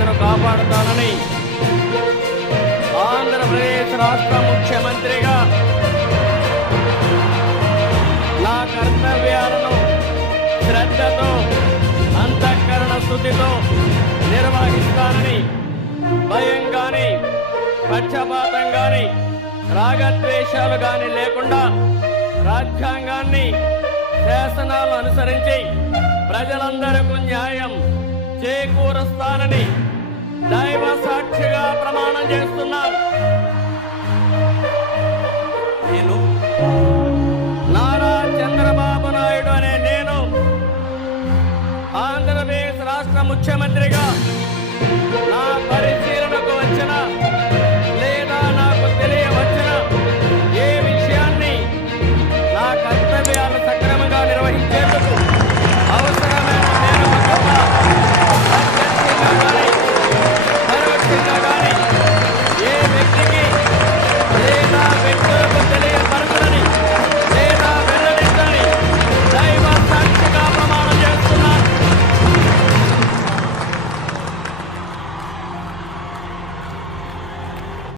ఐక్యతను కాపాడుతానని ఆంధ్రప్రదేశ్ రాష్ట్ర ముఖ్యమంత్రిగా నా కర్తవ్యాలను శ్రద్ధతో అంతఃకరణ శుద్ధితో నిర్వహిస్తానని భయం కానీ పక్షపాతం కానీ రాగద్వేషాలు కానీ లేకుండా రాజ్యాంగాన్ని శాసనాలు అనుసరించి ప్రజలందరికీ న్యాయం చేకూరుస్తానని దైవ సాక్షిగా ప్రమాణం చేస్తున్నాను. నేను నారా చంద్రబాబు నాయుడు అనే నేను ఆంధ్రప్రదేశ్ రాష్ట్ర ముఖ్యమంత్రిగా